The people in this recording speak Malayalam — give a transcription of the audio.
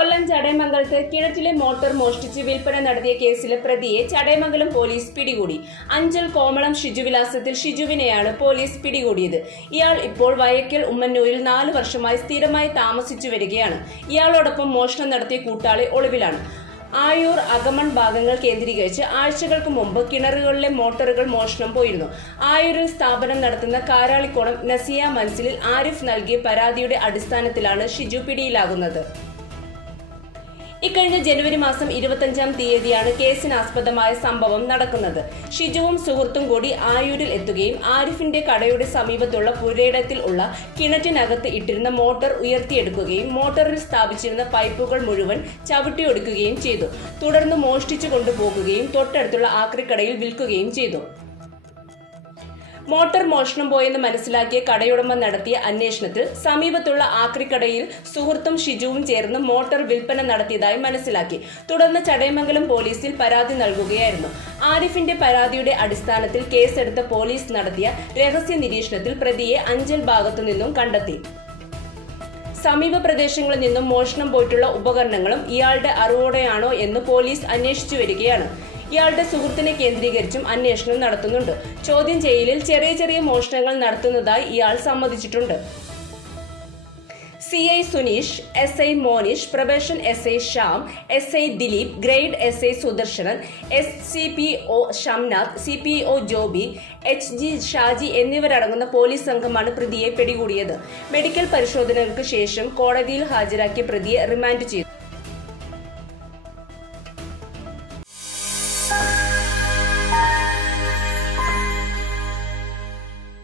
കൊല്ലം ചടയമംഗലത്ത് കിണറ്റിലെ മോട്ടോർ മോഷ്ടിച്ച് വിൽപ്പന നടത്തിയ കേസിലെ പ്രതിയെ ചടയമംഗലം പോലീസ് പിടികൂടി. അഞ്ചൽ കോമളം ഷിജുവിലാസത്തിൽ ഷിജുവിനെയാണ് പോലീസ് പിടികൂടിയത്. ഇയാൾ ഇപ്പോൾ വയക്കൽ ഉമ്മന്നൂരിൽ നാല് വർഷമായി സ്ഥിരമായി താമസിച്ചു വരികയാണ്. ഇയാളോടൊപ്പം മോഷണം നടത്തിയ കൂട്ടാളി ഒളിവിലാണ്. ആയൂർ അകമൺ ഭാഗങ്ങൾ കേന്ദ്രീകരിച്ച് ആഴ്ചകൾക്ക് മുമ്പ് കിണറുകളിലെ മോട്ടോറുകൾ മോഷണം പോയിരുന്നു. ആയൂരിൽ സ്ഥാപനം നടത്തുന്ന കാരാളിക്കോണം നസിയ മൻസിലിൽ ആരിഫ് നൽകിയ പരാതിയുടെ അടിസ്ഥാനത്തിലാണ് ഷിജു പിടിയിലാകുന്നത്. ഇക്കഴിഞ്ഞ ജനുവരി മാസം ഇരുപത്തഞ്ചാം തീയതിയാണ് കേസിനാസ്പദമായ സംഭവം നടക്കുന്നത്. ഷിജുവും സുഹൃത്തും കൂടി ആയൂരിൽ എത്തുകയും ആരിഫിന്റെ കടയുടെ സമീപത്തുള്ള പുരയിടത്തിൽ ഉള്ള കിണറ്റിനകത്ത് ഇട്ടിരുന്ന മോട്ടോർ ഉയർത്തിയെടുക്കുകയും മോട്ടോറിൽ സ്ഥാപിച്ചിരുന്ന പൈപ്പുകൾ മുഴുവൻ ചവിട്ടിയൊടുക്കുകയും ചെയ്തു. തുടർന്ന് മോഷ്ടിച്ചു കൊണ്ടുപോകുകയും തൊട്ടടുത്തുള്ള ആക്രിക്കടയിൽ വിൽക്കുകയും ചെയ്തു. മോട്ടോർ മോഷണം പോയെന്ന് മനസ്സിലാക്കിയ കടയുടമ നടത്തിയ അന്വേഷണത്തിൽ സമീപത്തുള്ള ആക്രിക്കടയിൽ സുഹൃത്തും ഷിജുവും ചേർന്ന് മോട്ടോർ വിൽപ്പന നടത്തിയതായി മനസ്സിലാക്കി. തുടർന്ന് ചടയമംഗലം പോലീസിൽ പരാതി നൽകുകയായിരുന്നു. ആരിഫിന്റെ പരാതിയുടെ അടിസ്ഥാനത്തിൽ കേസെടുത്ത പോലീസ് നടത്തിയ രഹസ്യ നിരീക്ഷണത്തിൽ പ്രതിയെ അഞ്ചൽ ഭാഗത്തു നിന്നും കണ്ടെത്തി. സമീപ പ്രദേശങ്ങളിൽ നിന്നും മോഷണം പോയിട്ടുള്ള ഉപകരണങ്ങളും ഇയാളുടെ അറിവോടെയാണോ എന്ന് പോലീസ് അന്വേഷിച്ചു വരികയാണ്. ഇയാളുടെ സുഹൃത്തിനെ കേന്ദ്രീകരിച്ചും അന്വേഷണം നടത്തുന്നുണ്ട്. ചോദ്യം ചെയ്യലിൽ ചെറിയ ചെറിയ മോഷണങ്ങൾ നടത്തുന്നതായി ഇയാൾ സമ്മതിച്ചിട്ടുണ്ട്. C I Suneesh S I Monish probation S I Shyam S I Dileep grade S I Sudarsanan S C P O Shamnath C P O Joby H G Shaji എന്നിവരടങ്ങുന്ന പോലീസ് സംഘമാണ് പ്രതിയെ പിടികൂടിയത്. മെഡിക്കൽ പരിശോധനകൾക്ക് ശേഷം കോടതിയിൽ ഹാജരാക്കിയ പ്രതിയെ റിമാൻഡ് ചെയ്തു.